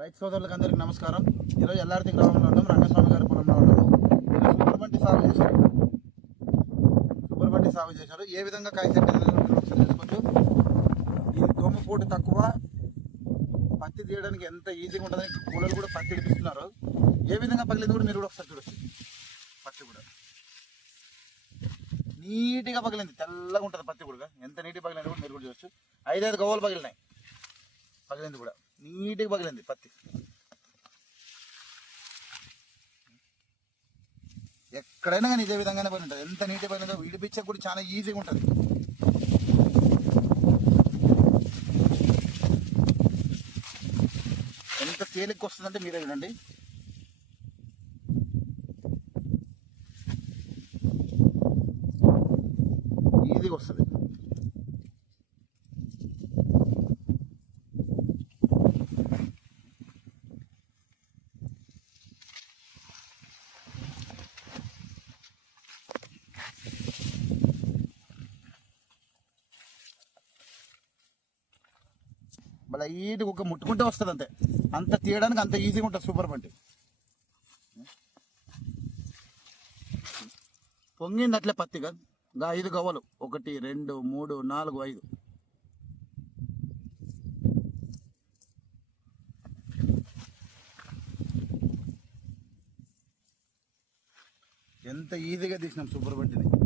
రైతు సోదరులకు అందరికీ నమస్కారం. ఈరోజు ఎల్లార్తి గ్రామంలో ఉన్నాం రంగస్వామి గారి పొలంలో ఉన్నాము ఈరోజు సాగు చేశారు. సుబ్బరబంటి సాగు చేశారు. ఏ విధంగా కాయ సెట్ ఒకసారి ఈ దోమ పోటు తక్కువ పత్తి తీయడానికి ఎంత ఈజీగా ఉంటుందని కూలలు కూడా పత్తి ఇడిపిస్తున్నారు. ఏ విధంగా పగిలింది కూడా మీరు కూడా ఒకసారి చూడొచ్చు. పత్తి కూడా. నీట్గా పగిలింది. తెల్లగా ఉంటుంది పత్తి కూడా. ఎంత నీట్గా పగిలింది కూడా మీరు కూడా చూడొచ్చు. ఐదైదు గవ్వలు పగిలినాయి. పగిలింది కూడా. నీట్గా పగిలింది పత్తి. ఎక్కడైనా కానీ ఇదే విధంగానే పని ఉంటుంది. ఎంత నీట్గా పగిలిందో విడిపించే కూడా చాలా ఈజీగా ఉంటుంది. ఎంత తేలిక వస్తుందంటే మీరే వినండి ఈజీగా వస్తుంది. మళ్ళీ ఈటి ఒక ముట్టుకుంటే వస్తుంది అంతే. అంత తీయడానికి అంత ఈజీగా ఉంటుంది సూపర్ బండి. పొంగింది అట్లే పత్తిగా గా ఐదు గవ్వలు. ఒకటి రెండు మూడు నాలుగు ఐదు. ఎంత ఈజీగా తీసినాం సూపర్ బండిని.